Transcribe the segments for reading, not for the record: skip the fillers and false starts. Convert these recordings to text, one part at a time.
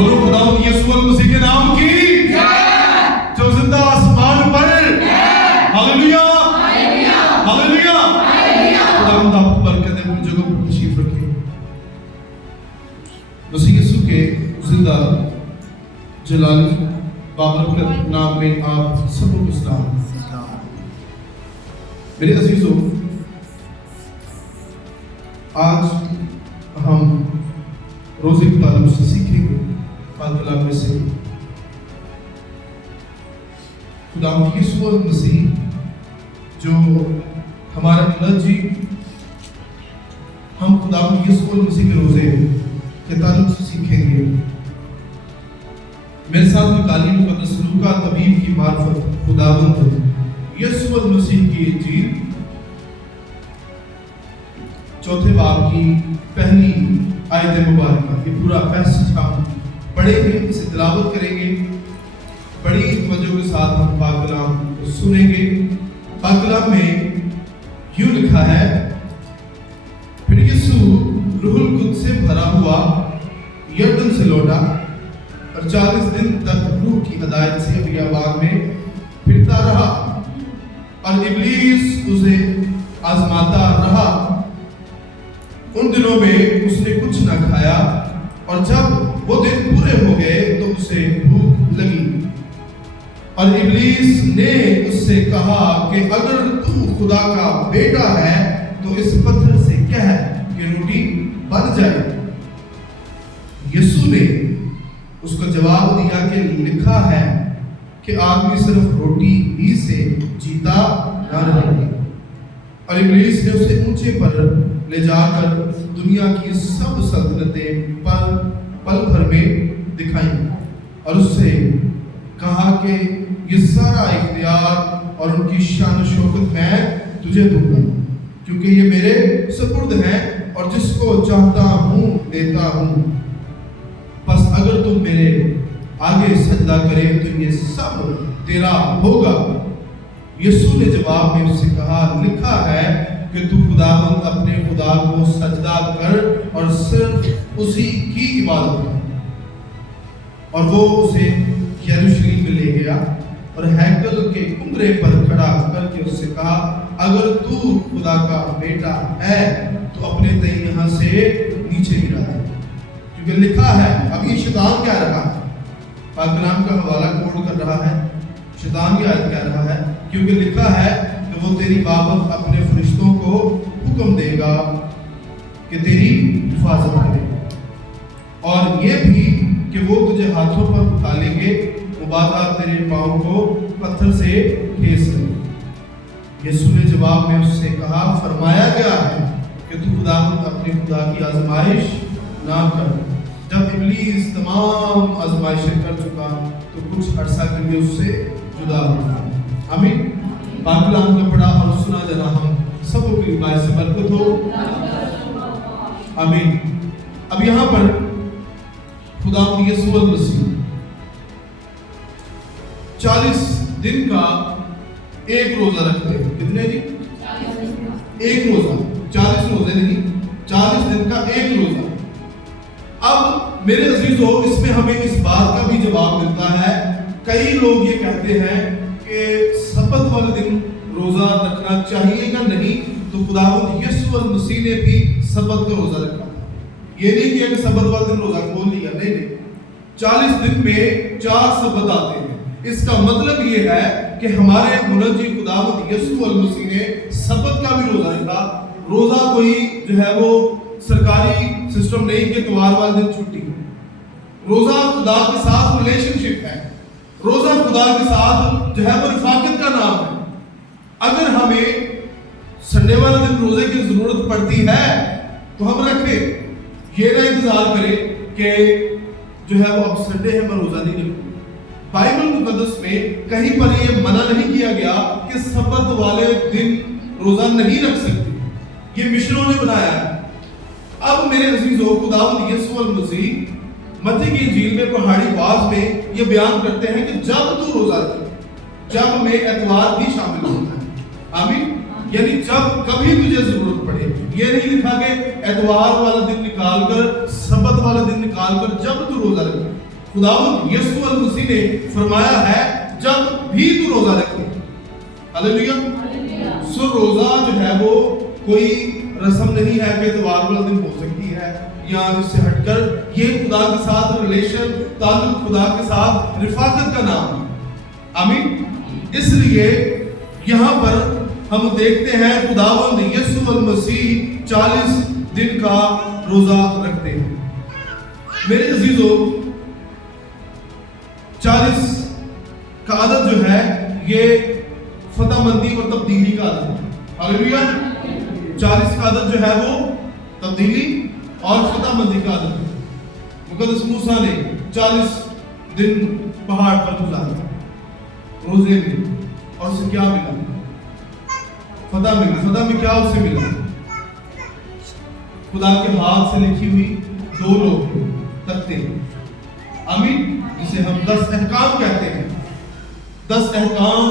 बोलो खुदावंद यीशु मसीह के नाम की जो जिंदा आसमान पर हालेलुया हालेलुया। खुदावंद आपको बरकत दे, अपनी जगह पर तशरीफ रखें। मसीह यीशु के जिंदा जलाली बाबरकत नाम में आप सबको सलाम। मेरे अजीजों, आज हम रोज़े की तालीम से सीखेंगे पाक कलाम में से खुदा यीशु मसीह जो हमारा मुनज्जी, हम खुदा यीशु मसीह के रोज़े के तालीम से सीखेंगे। मेरे साथ निकाली मुकद्दस लूका तबीब की मार्फत खुदावंद यीशु मसीह की इंजील चौथे बाब की पहली आयत मुबारक, ये पूरा पैसेज हम पढ़ेंगे, इसे तिलावत करेंगे, बड़ी तवज्जो के साथ हम पाक कलाम को सुनेंगे। पाक कलाम में यूं लिखा है, फिर यीशु रूहुल कुद्स से भरा हुआ यरदन से लौटा और 40 दिन तक रूह की हदायत से बियाबान में फिरता रहा और इब्लीस उसे आजमाता रहा। उन दिनों में उसने कुछ न खाया और जब वो दिन पूरे हो गए तो उसे भूख लगी और इब्लीस ने उससे कहा कि अगर तू खुदा का बेटा है तो इस पत्थर से कह कि रोटी बन जाए। यीशु ने उसको जवाब दिया कि लिखा है कि आदमी सिर्फ रोटी ही से जीता न रहेगा। और इब्लीस ने उसे ऊंचे पर ले जाकर दुनिया की सब सल्तनतें पल भर में दिखाई और उससे कहा कि ये सारा इख्तियार और उनकी शान शौकत मैं तुझे दूंगा, क्योंकि ये मेरे सुपुर्द हैं और जिसको चाहता हूँ देता हूँ। बस अगर तुम मेरे आगे सजदा करे तो ये सब तेरा होगा। यीशु ने जवाब में उससे कहा, लिखा है कि तू खुदावंद अपने खुदा को सजदा कर और सिर्फ उसी की इबादत कर। और वो उसे यरूशलेम में ले गया और हैकल के कुमरे पर खड़ा करके उससे कहा, अगर तू खुदा का बेटा है तो अपने तई यहाँ से नीचे गिरा दे, क्योंकि लिखा है। अब ये शैतान कह रहा है, पाक कलाम का हवाला कोट कर रहा है, शैतान की आयत कह रहा है, क्योंकि लिखा है कि वो तेरी बाबत अपने फरिश्तों को हुक्म देगा कि तेरी हिफाजत करें और ये भी कि वो तुझे हाथों पर उठा लेंगे, मुबादा तेरे पाँव को पत्थर से ठेस लेंगे। यीशु ने जवाब में उससे कहा, फरमाया गया है कि तू खुदावंद अपने खुदा की आजमाइश ना कर। जब इब्लीस तमाम आजमाइशें कर चुका तो कुछ अरसा के लिए उससे जुदा हो गया। आमीन। पाक कलाम का पढ़ा और सुना जाना हम सबको की बात से बरकत हो। आमीन। अब यहाँ पर खुदा यीशु मसीह 40 दिन का एक रोजा रखते हैं। कितने जी? एक रोजा, 40 रोजे नहीं, 40 दिन का एक रोजा। अब मेरे अजीजों, इसमें हमें इस बात का भी जवाब मिलता है, कई लोग ये कहते हैं कि सब्बत वाले दिन रोजा रखना चाहिए या नहीं। तो खुदावंद यीशु मसीह ने भी सब्बत का रोजा रखा। ये नहीं किया कि सब्बत वाले दिन रोजा खोल लिया, नहीं। 40 दिन में 4 सब्बत आते हैं। इसका मतलब ये है कि हमारे मुनज्जी खुदावंद यीशु मसीह ने सब्बत का भी रोजा रखा। रोजा कोई जो है वो सरकारी सिस्टम नहीं कि इतवार वाले दिन छुट्टी। रोजा खुदा के साथ रिलेशनशिप है। रोजा खुदा के साथ जो है वो रिफाकत का नाम है। अगर हमें संडे वाले दिन रोजे की जरूरत पड़ती है तो हम रखें, ये ना इंतजार करें कि जो है वो अब संडे है मैं रोजा नहीं रखूं। बाइबल मुकद्दस में कहीं पर ये मना नहीं किया गया कि सब्बत वाले दिन रोजा नहीं रख सकते। ये मिशनों ने बनाया है। अब मेरे अजीजों, खुदावंद यीशु मसीह मत्ती की इंजील में पहाड़ी बाज में ये बयान करते हैं कि जब तू रोजा रखे, जब में एतवार भी शामिल होता है। आमीन। यानी जब कभी तुझे जरूरत पड़े। ये नहीं लिखा कि एतवार वाला दिन निकाल कर, सब्बत वाला दिन निकाल कर जब तू रोजा रखे। खुदावंद यीशु मसीह ने फरमाया है जब भी तू रोजा रखे, हालेलुया। सो रोजा जो है वो कोई रस्म नहीं है कि इतवार वाला दिन हो सकती है या इससे हटकर, ये खुदा के साथ रिलेशन, ताल्लुक, खुदा के साथ रिफाकत का नाम है। आमीन। इसलिए यहाँ पर हम देखते हैं खुदावंद यीशु मसीह 40 दिन का रोजा रखते हैं। मेरे अजीजों, 40 का आदत जो है ये फतहमंदी और तब्दीली का आदत है। हालेलुया। 40 का आदत जो है वो तब्दीली और फतहमंदी का आदत है। मुकद्दस मूसा ने 40 दिन पहाड़ पर गुजारे रोजे में, और उसे क्या मिला? फतह मिली। फतह में क्या उसे मिला? खुदा के हाथ से लिखी हुई 2 लोग तख्ते, आमीन, जिसे हम 10 अहकाम कहते हैं। 10 अहकाम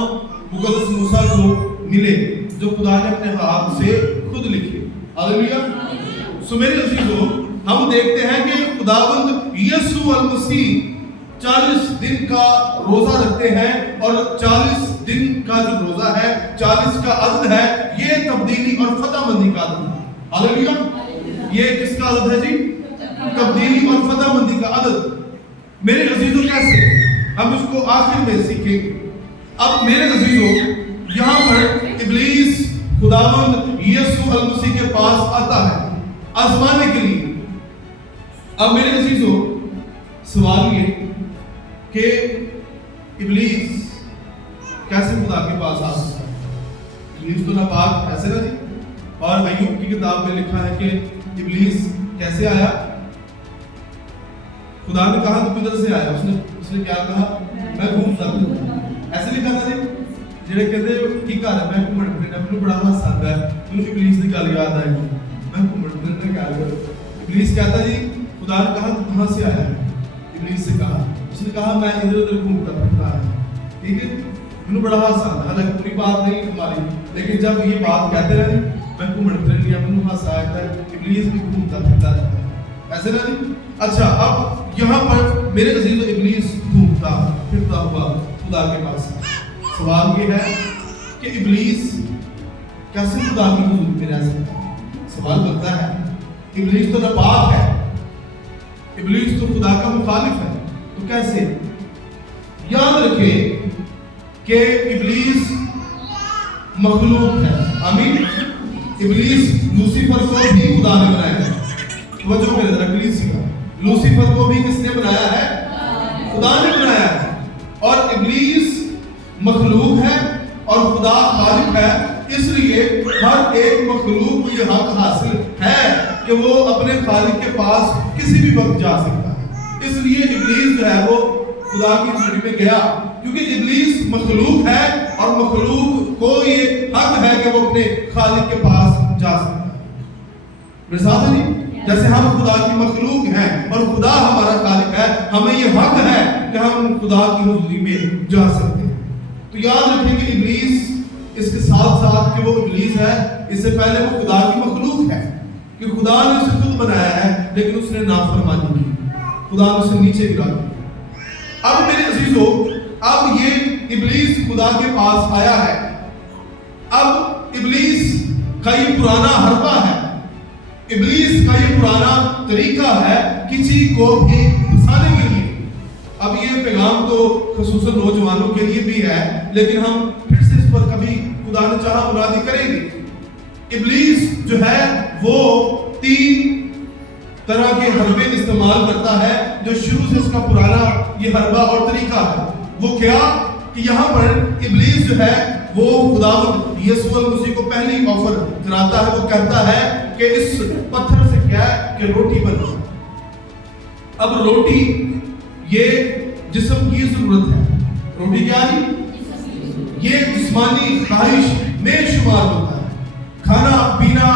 मुकद्दस मूसा को मिले जो खुदा ने अपने हाथ से खुद लिखे। हालेलुया। सो मेरे अजीजों, हम देखते हैं कि खुदावंद यीशु मसीह 40 दिन का रोजा रखते हैं, और 40 दिन का जो रोजा है, 40 का अदद है, ये तब्दीली और फतहमंदी का अदद है। हालेलुया। ये किसका अदद है जी? तब्दीली और फतहमंदी का अदद। मेरे अजीजों, कैसे हम इसको आखिर में सीखेंगे। अब मेरे अजीजों, यहाँ पर इब्लीस खुदावंद यीशु मसीह के पास आता है आजमाने के लिए। अब मेरे अजीजों, सवाल ये कि इब्लीस कैसे खुदा के पास आ सकता है? इब्लीस तो नापाक, ऐसे ना जी। और अय्यूब की किताब में लिखा है कि इब्लीस कैसे आया? खुदा ने कहा तो किधर से आया? उसने क्या कहा? मैं घूमता हूं। ऐसे लिखा था जी। जेड़े कहते की कर मैं घूमण फिरना, मैनू बड़ा हासा आता है, मैनू इब्लीस की गल याद आई, मैं घूमण फिरना क्या करूं? इब्लीस कहता जी, खुदा ने कहा तू कहां से आया? इब्लीस से कहा, उसने कहा मैं इधर उधर घूमता फिरता है। ठीक है, मैनू बड़ा हासा आता है। हालांकि पूरी बात नहीं हमारी, लेकिन जब ये बात कहते रहे मैं घूमण फिर लिया, मैनू हासा आता है, इब्लीस भी घूमता फिरता रहता है, ऐसे ना जी। अच्छा, अब यहाँ पर मेरे अजीजों, इब्लीस घूमता फिरता हुआ खुदा के पास। सवाल ये है कि इब्लीस कैसे खुदा की हुजूर में रह सकता है? सवाल बनता है, इब्लीस तो नापाक है, इब्लीस तो खुदा का मुखालिफ है, तो कैसे? याद रखें कि इब्लीस मखलूक है। आमीन। इब्लीस लूसीफर को भी खुदा ने बनाया है। वजह मेरे जरा कलीसिया, लूसीफर को भी किसने बनाया है? खुदा ने बनाया है। और इब्लीस मखलूक है और खुदा खालिक है, इसलिए हर एक मखलूक को यह हक हासिल है कि वो अपने खालिक के पास किसी भी वक्त जा सकता है। इसलिए इब्लीस जो है वो खुदा की हजूरी में गया, क्योंकि इब्लीस मखलूक है और मखलूक को ये हक है कि वो अपने खालिक के पास जा सकता है। मेरे साथ है जी। जैसे हम खुदा की मखलूक हैं और खुदा हमारा खालिक है, हमें ये हक है कि हम खुदा की हुजूरी में जा सकते हैं। तो याद रखें कि इब्लीस, इसके साथ साथ कि वो इब्लीस है, इससे पहले वो खुदा की मखलूक है, कि खुदा ने उसे खुद बनाया है, लेकिन उसने नाफरमानी की, खुदा ने उसे नीचे गिरा दिया। अब मेरे अजीजों, अब ये इब्लीस खुदा के पास आया है। अब इब्लीस का ये पुराना हरबा है, इब्लीस का ये पुराना तरीका है किसी को भी फंसाने के लिए। अब ये पैगाम तो खुसूसन नौजवानों के लिए भी है, लेकिन हम फिर से इस पर कभी खुदा ने चाहा मुरादी करेंगे। इब्लीस जो है वो 3 तरह के हरबे इस्तेमाल करता है, जो शुरू से इसका पुराना ये हरबा और तरीका है। वो क्या कि यहाँ पर इब्लीस जो है वो खुदावंद यीशु मसीह को पहली ऑफर कराता है। वो कहता है कि इस पत्थर से क्या है कि रोटी बनो। अब रोटी ये जिस्म की जरूरत है। रोटी क्या है? ये जिस्मानी ख्वाहिश में शुमार होता है। खाना पीना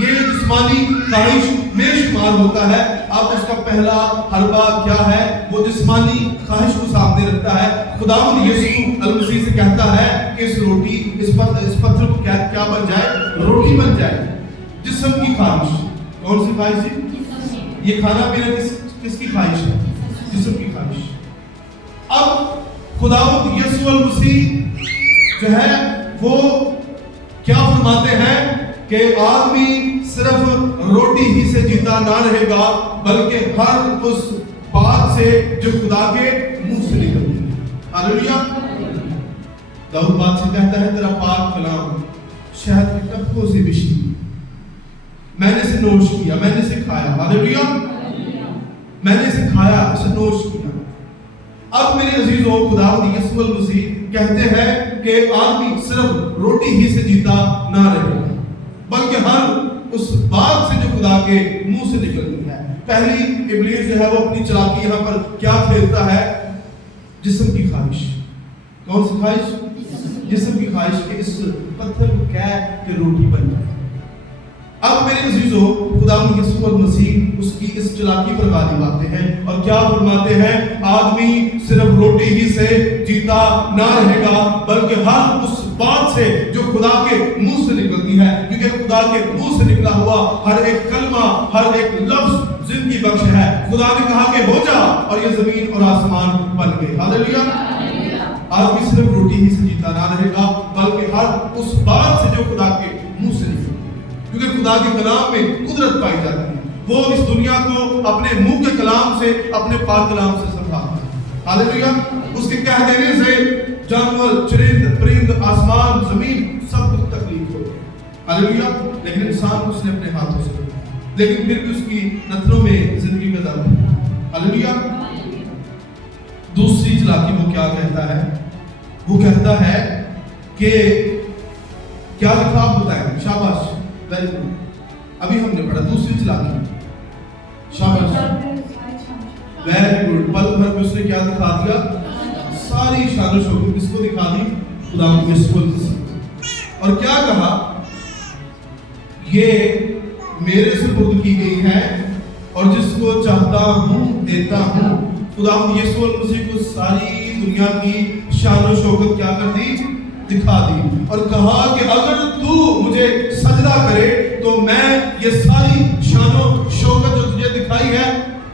ये जिस्मानी ख्वाहिश में शुमार होता है। अब उसका पहला हरबा क्या है? वो जिस्मानी ख्वाहिश को सामने रखता है। खुदावंद यीशु मसीह से कहता है कि इस रोटी इस पत्थर को क्या बन जाए? रोटी बन जाए। जिस्म की ख्वाहिश, कौन सी ख्वाहिश है? ये खाना पीना किसकी ख्वाहिश है? जिस्म की ख्वाहिश। अब खुदावंद यीशु मसीह जो है वो क्या फरमाते हैं कि आदमी सिर्फ रोटी ही से जीता ना रहेगा, बल्कि हर उस बात से जो खुदा के मुंह से निकलती है। हालेलुया। दाऊद बादशाह कहता है तेरा पाक कलाम शहद के टपकों से बिछी, मैंने इसे नोश किया, मैंने इसे खाया। हालेलुया। मैंने इसे खाया, इसे नोश किया। अब मेरे अजीजों, खुदावंद यीशु मसीह कहते हैं कि आदमी सिर्फ रोटी ही से जीता ना रहेगा, बल्कि हर उस बात से जो खुदा के मुंह से निकलती है। पहली इब्लीस जो है वो अपनी चालाकी यहाँ पर क्या खेलता है? जिस्म की ख्वाहिश। कौन सी ख्वाहिश? जिस्म की ख्वाहिश के इस पत्थर को क्या कि रोटी बन जाए। अब मेरे अजीजों, खुदावंद यीशु मसीह उसकी इस चालाकी पर गालिब आते हैं और क्या फरमाते हैं? आदमी सिर्फ रोटी ही से जीता ना रहेगा, बल्कि हर उस बात से जो खुदा के मुंह से निकलती है। क्योंकि खुदा के मुंह से निकला हुआ हर एक कलमा, हर एक लफ्ज जिंदगी बख्श है। खुदा ने कहा कि हो जा, और ये जमीन और आसमान बन गए। हालेलुया। आदमी सिर्फ रोटी ही से जीता ना रहेगा, बल्कि हर उस बात से जो खुदा के मुंह से निकलती है। क्योंकि खुदा के कलाम में कुदरत पाई जाती है। वो इस दुनिया को अपने मुंह के कलाम से, अपने पाक कलाम से संभालता है। हालेलुया। उसके कह देने से जानवर, चरिंद, परिंद, आसमान, जमीन सब कुछ तकलीफ हो गई। हालेलुया। लेकिन इंसान को उसने अपने हाथों से बनाया, लेकिन फिर भी उसकी नथनों में जिंदगी का दर्द है। हालेलुया। दूसरी चालाकी वो क्या कहता है? वो कहता है कि क्या लिखा आप बताएं? शाबाश, वेरी गुड। अभी हमने पढ़ा दूसरी चालाकी। शाबाश, वेरी गुड। पल भर में उसने क्या दिखा दिया? सारी शान शौकत किसको दिखा दी? खुदावंद यीशु मसीह। और क्या कहा? ये मेरे सुपुर्द की गई है और जिसको चाहता हूं देता हूं। खुदावंद यीशु मसीह को सारी दुनिया की शान शौकत क्या कर दी? दिखा दी। और कहा कि अगर तू मुझे सजदा करे तो मैं ये सारी शान शौकत जो तुझे दिखाई है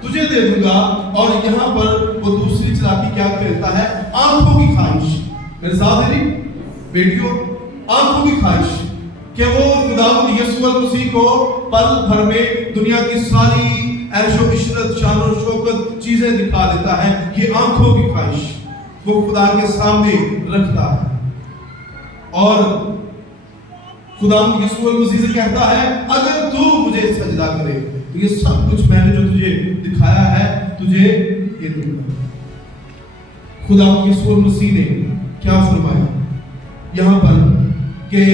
तुझे दे दूंगा। और यहाँ पर वो दूसरी चालाकी क्या करता है? आंखों की ख्वाहिश। मेरे साथ है नहीं बेटियों? आंखों की ख्वाहिश कि वो खुदावंद यीशु मसीह को पल भर में दुनिया की सारी ऐशो इशरत, शान और शौकत चीजें दिखा देता है। ये आंखों की ख्वाहिश वो खुदा के सामने रखता है और खुदावंद यीशु मसीह से कहता है अगर तू मुझे सजदा करे तो ये सब कुछ मैंने जो तुझे दिखाया है तुझे दे दूंगा। खुदावंद यीशु मसीह ने क्या फरमाया यहाँ पर कि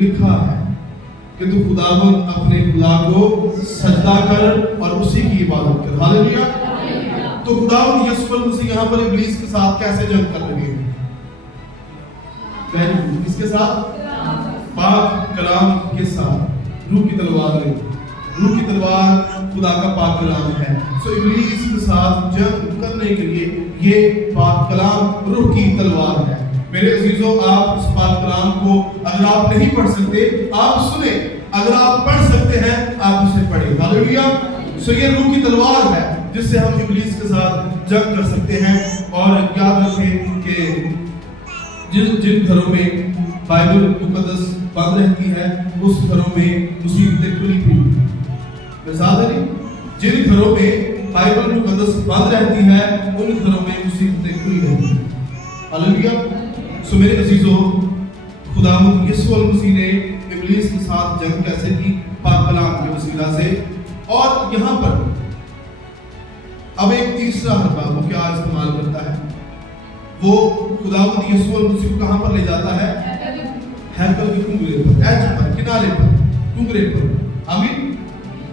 लिखा है कि तू खुदावंद अपने खुदा को सजदा कर और उसी की इबादत कर। हालेलुया। तो खुदावंद यीशु मसीह यहाँ पर इब्लीस के साथ कैसे जंग कर रहे हैं? किसके साथ? पाक कलाम के साथ। रूह की तलवार है। रूह की तलवार खुदा का पाक कलाम है। सो इब्लीस के साथ जंग करने के लिए ये पाक कलाम रूह की तलवार है। मेरे अजीजों, आप इस पाक कलाम को अगर आप नहीं पढ़ सकते आप सुने, अगर आप पढ़ सकते हैं आप उसे पढ़ें। हालेलुया। सो ये रूह की तलवार है जिससे हम इब्लीस के साथ जंग कर सकते हैं। और याद रखें कि जिन घरों में बाइबल मुकद्दस बंद रहती है उस घरों में मुसीबतें खुली हुई। जिन घरों में बाइबल मुकद्दस बंद रहती है उन घरों में मुसीबतें खुली रहती हैं। हालेलुया। सो मेरे अजीजों, खुदावंद यीशु मसीह ने इब्लीस के साथ जंग कैसे की? पाक कलाम के वसीला से। और यहाँ पर अब एक तीसरा हरबा वो क्या इस्तेमाल करता है? वो खुदावंद यीशु मसीह को कहां पर ले जाता है? हैकल के कुंगरे पर, एज पर, किनारे पर, कुंगरे पर। आमीन।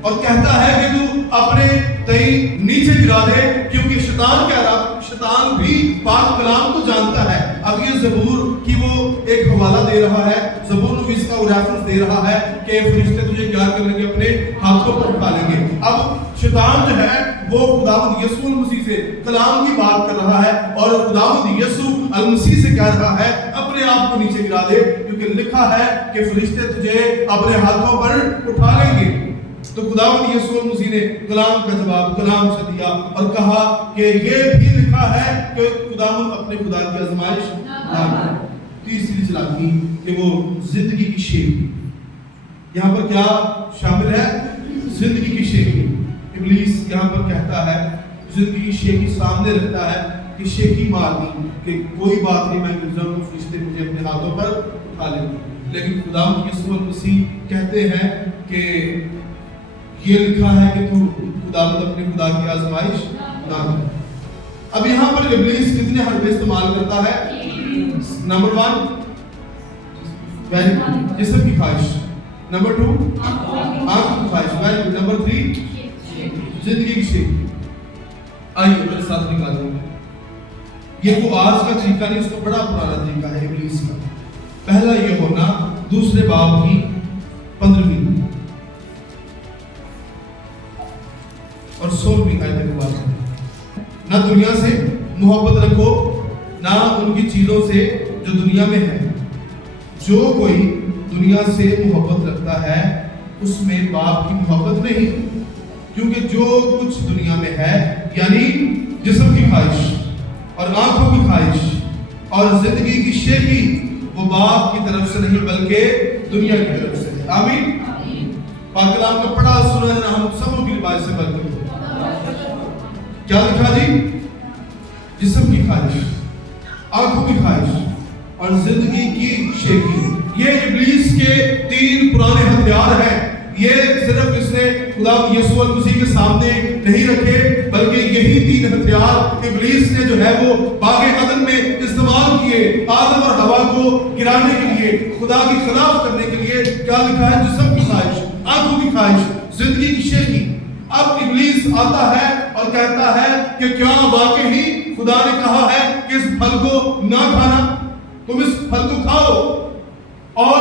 और कहता है कि तू अपने तई नीचे गिरा दे, क्योंकि शैतान कह रहा, शैतान भी पाक कलाम को जानता है। अब ये ज़बूर की वो एक हवाला दे रहा है, ज़बूर में इसका रेफरेंस दे रहा है कि फरिश्ते तुझे क्या करेंगे? अपने हाथों पर उठा लेंगे। अब शैतान जो है वो खुदावंद यीशु मसीह से कलाम की बात कर रहा है और खुदावंद यीशु मसीह से कह रहा है अपने आप को नीचे गिरा दे, क्योंकि लिखा है कि फरिश्ते तुझे अपने हाथों पर उठा लेंगे। تو خداوند یسوع مسیح نے کلام کا جواب کلام سے دیا اور کہا کہ یہ بھی لکھا ہے کہ خداوند اپنے خدا کی آزمائش نہ کرے۔ تیسری چلاکی کہ وہ زندگی کی شیخی، یہاں پر کیا شامل ہے؟ زندگی کی شیخی۔ ابلیس یہاں پر کہتا ہے، زندگی کی شیخی سامنے رکھتا ہے کہ شیخی مارنی کہ کوئی بات نہیں، میں گر جاؤں گا، فرشتے مجھے اپنے ہاتھوں پر اٹھا لیں گے۔ لیکن خداوند یسوع مسیح کہتے ہیں کہ یہ لکھا ہے کہ تو خداوند اپنے خدا کی آزمائش نہ کر۔ اب یہاں پر ابلیس کتنے حربے استعمال کرتا ہے؟ نمبر 1 جسم کی خواہش، نمبر 2 آنکھ کی خواہش، نمبر 3 زندگی کی شیخی۔ آئیے میرے ساتھ نکالیں گے، یہ وہ آج کا طریقہ نہیں، اس کو بڑا پرانا طریقہ ہے ابلیس کا۔ پہلا یہ ہونا دوسرے باب کی 15ویں اور 16ویں آیت کے بعد، نہ دنیا سے محبت رکھو نہ ان کی چیزوں سے جو دنیا میں ہے، جو کوئی دنیا سے محبت رکھتا ہے اس میں باپ کی محبت نہیں، کیونکہ جو کچھ دنیا میں ہے یعنی جسم کی خواہش اور آنکھوں کی خواہش اور زندگی کی شیخی، وہ باپ کی طرف سے نہیں بلکہ دنیا کی طرف سے ہے۔ آمین۔ پاک کلام کا پڑھا سنا ہے، ہم سبوں کی لباس سے برکت ہو۔ کیا لکھا جی؟ جسم کی خواہش، آنکھوں کی خواہش اور زندگی کی شیخی۔ یہ ابلیس کے 3 پرانے ہتھیار ہیں۔ یہ صرف اس نے خدا یسوع مسیح کے سامنے نہیں رکھے، بلکہ یہی 3 ہتھیار ابلیس نے جو ہے وہ باغ عدن میں استعمال کیے آدم اور حوا کو گرانے کے لیے، خدا کی خلاف کرنے کے لیے۔ کیا لکھا ہے؟ جسم کی خواہش، آنکھوں کی خواہش، زندگی کی شیخی۔ اب ابلیس آتا ہے اور کہتا ہے کہ کیا واقعی خدا نے کہا ہے کہ اس پھل کو نہ کھانا، تم اس پھل کو کھاؤ؟ اور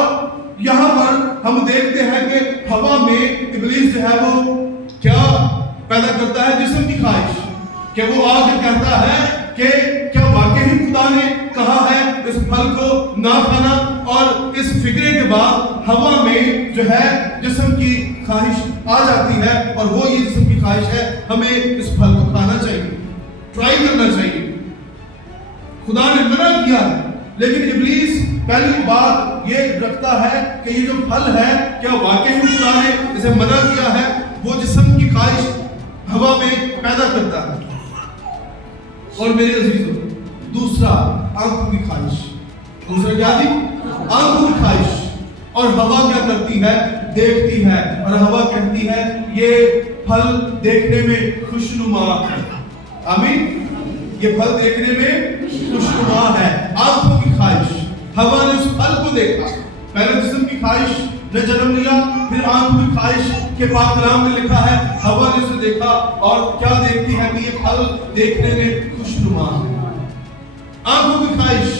یہاں پر ہم دیکھتے ہیں کہ ہوا میں ابلیس جو ہے وہ کیا پیدا کرتا ہے؟ جسم کی خواہش، کہ وہ آ کے کہتا ہے کہ کیا واقعی خدا نے کہا ہے اس پھل کو نہ کھانا؟ اور اس فکرے کے بعد ہوا میں جو ہے جسم کی خواہش آ جاتی ہے، اور وہ یہ جسم کی خواہش ہے ہمیں اس پھل کو کھانا چاہیے، ٹرائی کرنا چاہیے۔ خدا نے منع کیا ہے، لیکن ابلیس پہلی بات یہ رکھتا ہے کہ یہ جو پھل ہے کیا واقعی خدا نے اسے منع کیا ہے؟ وہ جسم کی خواہش ہوا میں پیدا کرتا ہے۔ اور میرے عزیزوں، دوسرا آنکھوں کی خواہش، دوسرا کیا تھی؟ آنکھوں کی خواہش۔ اور ہوا کیا کرتی ہے؟ دیکھتی ہے، اور ہوا کہتی ہے یہ پھل دیکھنے میں خوشنما ہے۔ آمین۔ یہ پھل دیکھنے میں خوشنما ہے۔ آنکھوں کی خواہش، ہوا نے اس پھل کو دیکھا، پہلے جسم کی خواہش نے جنم لیا، پھر آنکھوں کی خواہش کے پاک کلام میں لکھا ہے ہوا نے اسے دیکھا، اور کیا دیکھتی ہے کہ یہ پھل دیکھنے میں خوشنما ہے۔ آنکھوں کی خواہش،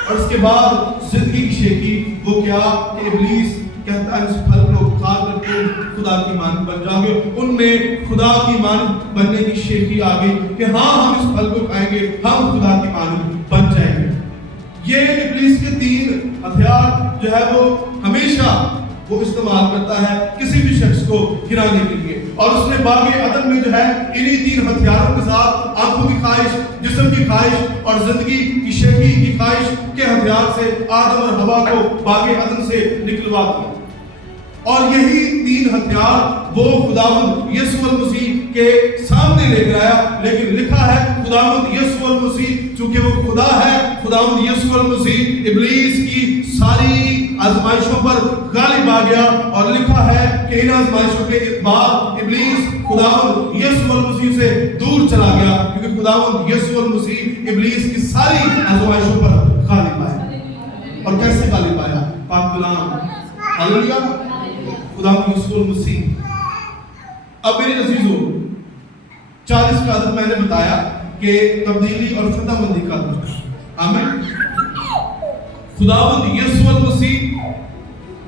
اور اس کے بعد زندگی کی شیخی۔ وہ کیا کہ ابلیس کہتا ہے اس پھل کو کھا کر کے خدا کی مانند بن جاؤ گے۔ ان میں خدا کی مانند بننے کی شیخی آ گئی کہ ہاں ہم اس پھل کو کھائیں گے، ہم خدا کی مانند بن جائیں گے۔ یہ ابلیس کے 3 ہتھیار جو ہے وہ ہمیشہ وہ استعمال کرتا ہے کسی بھی شخص کو گرانے کے لیے، اور اس نے باغ عدن میں جو ہے انہی 3 ہتھیاروں کے ساتھ آنکھوں کی خواہش، جسم کی خواہش اور زندگی کی شیخی کی خواہش کے ہتھیار سے آدم اور حوا کو باغ عدن سے نکلوا دیا۔ اور یہی 3 ہتھیار وہ خداوند یسوع المسیح کے سامنے لے کر آیا، لیکن لکھا ہے خداوند یسوع المسیح چونکہ وہ خدا ہے، خداوند یسوع المسیح ابلیس کی ساری آزمائشوں پر غالب آ گیا، اور لکھا ہے کہ ان آزمائشوں کے بعد ابلیس خداوند یسوع المسیح سے دور چلا گیا، کیونکہ خداوند یسوع المسیح ابلیس کی ساری آزمائشوں پر غالب آیا۔ اور کیسے غالب آیا؟ پاک کلام، ہلیلویا، خداوند یسوع المسیح۔ اب میرے عزیزو، 40 کا عدد میں نے بتایا کہ تبدیلی اور فتح مندی کا عدد۔ آمین۔ خداوند یسوع المسیح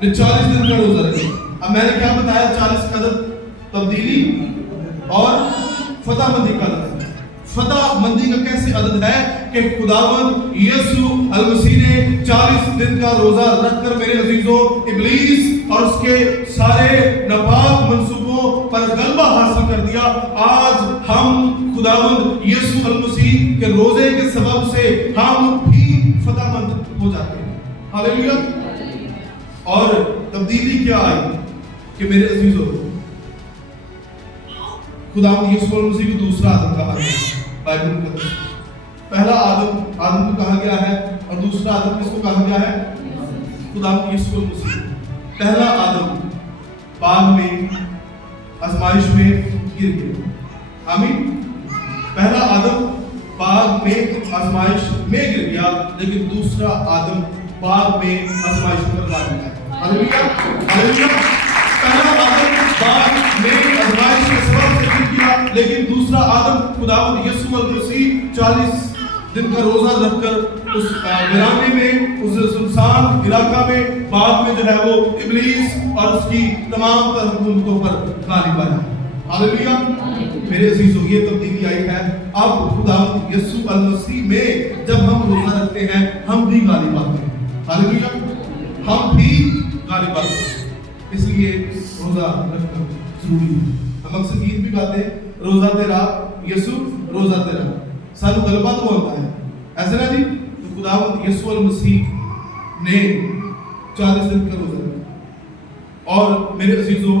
نے 40 دن کا روزہ رکھا۔ اب میں نے کیا بتایا؟ 40 کا عدد تبدیلی اور فتح مندی کا عدد۔ فتح مندی کا کیسے عدد ہے کہ خداوند یسوع المسیح نے 40 دن کا روزہ رکھ کر میرے عزیزو ابلیس اور اس کے سارے ناپاک منصوبوں پر غلبہ حاصل کر دیا. آج ہم خداوند یسوع المسیح کے روزے کے سبب سے ہم بھی فتح مند ہو جاتے ہیں. ہاللیلویا. اور تبدیلی کیا آئی کہ میرے عزیزو خداوند یسوع المسیح کو دوسرا آدم کہا گیا بائبل مقدس. پہلا آدم کو کہا گیا ہے اور دوسرا آدم کس کو کہا گیا ہے؟ خداوند یسوع المسیح. پہلا آدم باغ میں آزمائش میں گر گیا. آمین. پہلا آدم باغ میں آزمائش میں گر گیا لیکن دوسرا آدم باغ میں آزمائش پر غالب ہے. ہاللیلویا. ہاللیلویا. پہلا آدم باغ میں آزمائش کے سبب سے گر گیا لیکن دوسرا آدم خداوند یسوع المسیح 40 دن کا روزہ رکھ کر اس ویرانے میں اس سنسان علاقہ میں بعد میں جو ہے وہ ابلیس اور اس کی تمام تر حکومتوں پر غالب آیا. ہاللیلویا. میرے عزیزو یہ تبدیلی آئی ہے. اب خداوند یسوع المسیح میں جب ہم روزہ رکھتے ہیں ہم بھی غالب آتے ہیں. ہاللیلویا. ہم بھی غالب آتے ہیں. اس لیے روزہ رکھنا ضروری ہے. ہم اکثر گیت بھی گاتے ہیں روزہ تیرا یسوع روزہ تیرا سانو غلبہ تو ہوتا ہے ایسے نا جی. تو خداوند یسوع المسیح نے 40 دن کا روزہ رکھا اور میرے عزیزو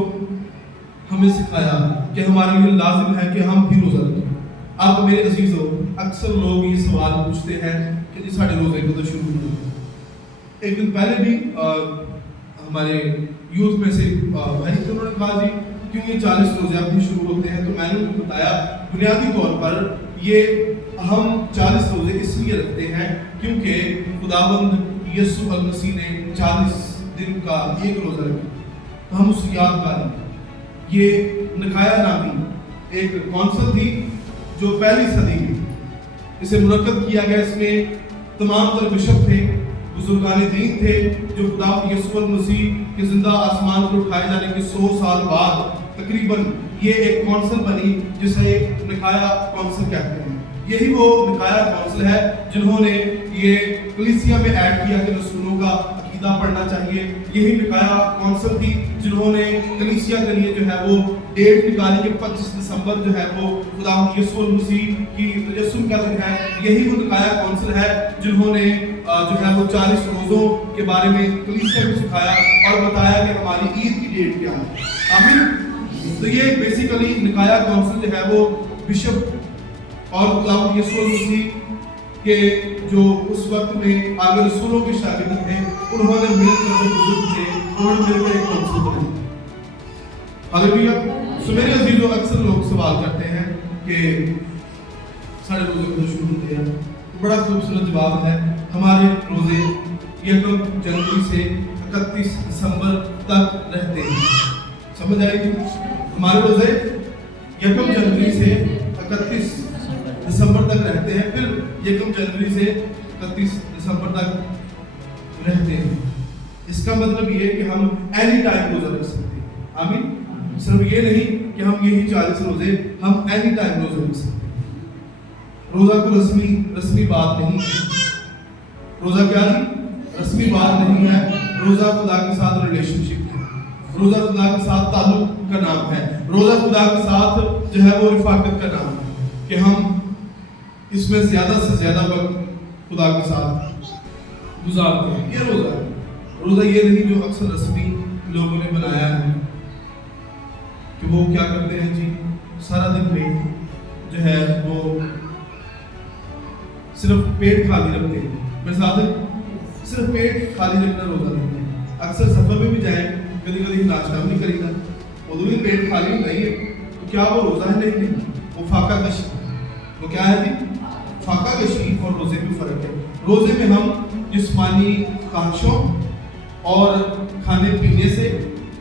ہمیں سکھایا کہ ہمارے لیے لازم ہے کہ ہم بھی روزہ رکھیں. اب میرے عزیزو اکثر لوگ یہ سوال پوچھتے ہیں کہ جی ساڑھے روزے کو تو شروع ہو گئے. ایک دن پہلے بھی ہمارے یوتھ میں سے بھائی تھے, انہوں نے کہا جی کیوں یہ 40 روزے اب بھی شروع ہوتے ہیں. تو میں نے ان کو بتایا بنیادی طور پر یہ ہم 40 روزے اس لیے رکھتے ہیں کیونکہ خداوند یسوع المسیح نے 40 دن کا ایک روزہ رکھا. تو ہم اس کی یاد کاری یہ نکایا نامی ایک کونسل تھی جو پہلی صدی میں اسے منعقد کیا گیا. اس میں تمام تر بشپ تھے, بزرگان دین تھے جو خداوند یسوع المسیح کے زندہ آسمان پر اٹھائے جانے کے 100 سال بعد تقریباً یہ ایک کونسل بنی جسے نکایا کونسل کہتے ہیں. یہی وہ نکایا کونسل ہے جنہوں نے یہ کلیسیا میں ایڈ کیا کہ رسولوں کا عقیدہ پڑھنا چاہیے. یہی نکایا کونسل تھی جنہوں نے کلیسیا کے لیے جو ہے وہ ڈیٹ نکالی کہ 25 دسمبر جو ہے وہ خداوند یسوع المسیح کی تجسم کا دن ہے. یہی وہ نکایا کونسل ہے جنہوں نے جو ہے وہ 40 روزوں کے بارے میں کلیسیا کو سکھایا اور بتایا کہ ہماری عید کی ڈیٹ کیا ہے. آمین. تو یہ بیسیکلی نکایا کونسل جو ہے وہ بشپ اور خداوند یسوع المسیح کے جو اس وقت میں آگے رسولوں کے شاگرد تھے انہوں نے مل کر جو بزرگ تھے انہوں نے مل کر ایک کونسل بنائی. ہاللیلویا. سو میرے عزیزو اکثر لوگ سوال کرتے ہیں کہ ساڑھے روزے کو شروع ہوتے ہیں. بڑا خوبصورت جواب ہے. ہمارے روزے 1 جنوری سے 31 دسمبر تک رہتے ہیں. سمجھ آئی؟ ہمارے روزے 1 جنوری سے 31 دسمبر تک رہتے ہیں, پھر 1 جنوری سے 31 دسمبر تک رہتے ہیں. اس کا مطلب یہ ہے کہ ہم اینی ٹائم روزہ رکھ سکتے ہیں. آمین. صرف یہ نہیں کہ ہم یہی 40 روزے, ہم اینی ٹائم روزہ رکھ سکتے ہیں. روزہ کو رسمی بات نہیں ہے. روزہ کیا جی؟ رسمی بات نہیں ہے. روزہ خدا کے ساتھ ریلیشن شپ ہے. روزہ خدا کے ساتھ تعلق کا نام ہے. روزہ خدا کے ساتھ جو ہے وہ رفاقت کا نام ہے کہ ہم اس میں زیادہ سے زیادہ وقت خدا کے ساتھ گزارتے ہیں. یہ روزہ ہے. روزہ یہ نہیں جو اکثر رسمی لوگوں نے بنایا ہے کہ وہ کیا کرتے ہیں جی سارا دن میں جو ہے وہ صرف پیٹ خالی رکھتے ہیں. میرے ساتھ صرف پیٹ خالی رکھنا روزہ نہیں ہے. اکثر سفر میں بھی جائیں کبھی کبھی ناشتہ بھی نہیں خریدا وہ بھی پیٹ خالی نہیں ہے تو کیا وہ روزہ ہے؟ نہیں. وہ فاقہ کشی. وہ کیا ہے جی؟ فاقہ کشی اور روزے میں فرق ہے. روزے میں ہم جسمانی خواہشوں اور کھانے پینے سے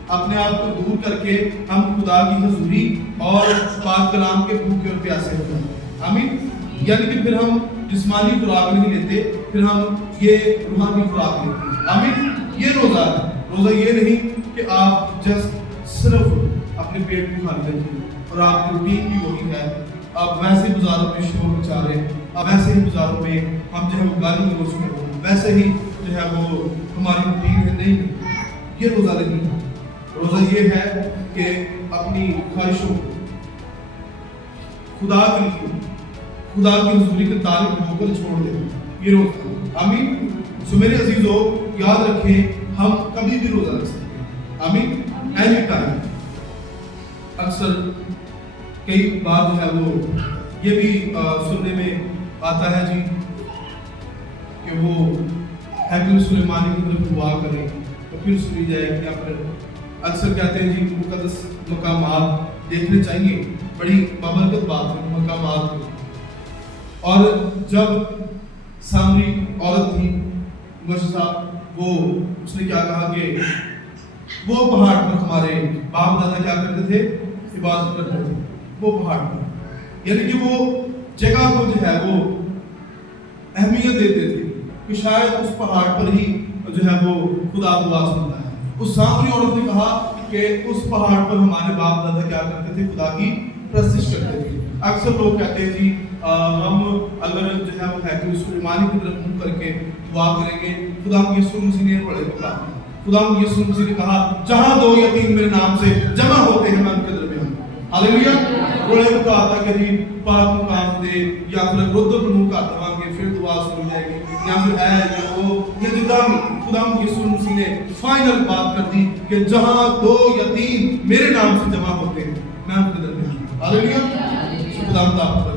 اپنے آپ کو دور کر کے ہم خدا کی حضوری اور پاک کلام کے بھوکے اور پیاسے ہو جاتے ہیں. آمین. یعنی کہ پھر ہم جسمانی خوراک نہیں لیتے, پھر ہم یہ روحانی خوراک لیتے ہیں. آمین. یہ روزہ ہے. روزہ یہ نہیں کہ آپ جسٹ صرف اپنے پیٹ کو خالی رکھیں اور آپ کی روٹین بھی وہی ہے. آپ ویسے بازاروں میں شور مچا رہے ہیں, آپ ویسے ہی بازاروں میں ہم جو ہے وہ گالی گلوچ میں ویسے ہی جو ہے وہ ہماری روٹین ہے. نہیں, یہ روزہ نہیں. रोज़ा ये है कि अपनी ख्वाहिशों को खुदा के लिए, खुदा की हुजूरी के तालिब होकर छोड़ दे, ये रोज़ा। आमीन। सो मेरे अजीजों, याद रखें हम कभी भी रोज़ा रख सकते हैं। आमीन। Any time. अक्सर कई बार जो है वो ये भी सुनने में आता है जी कि वो हैकल सुलेमानी की तरफ दुआ करें तो फिर सुनी जाएगी, या फिर अक्सर कहते हैं जी मुकद्दस मकामात देखने चाहिए, बड़ी बाबरकत बात है मकामात। और जब सामरी औरत थी साहब, वो उसने क्या कहा कि वो पहाड़ पर हमारे बाप दादा क्या करते थे, इबादत करते थे, वो पहाड़ पर, यानी कि वो जगह को जो है वो अहमियत देते थे कि शायद उस पहाड़ पर ही जो है वो खुदा दुआ सुनता है। उस सामरी औरत ने कहा कि उस पहाड़ पर हमारे बाप दादा क्या करते थे, खुदा की प्रस्तिश करते थे। अक्सर लोग कहते हैं जी हम अगर जो है वो हैकल सुलेमानी की तरफ मुंह करके दुआ करेंगे, खुदा यीशु मसीह ने पढ़े कहा, खुदा यीशु मसीह ने कहा जहां दो या तीन मेरे नाम से जमा होते हैं मैं उनके दरमियान। हालेलुया। बोले को आता कि जी पाक मुकाम दे या फिर रुद्र प्रभु का दवांगे फिर दुआ सुन जाएगी, या फिर है या वो ये जिदा खुदा यीशु मसीह ने फाइनल बात कर दी कि जहां दो या तीन मेरे नाम से जमा होते हैं मैं उनके दरमियान। हालेलुया। खुदा आपको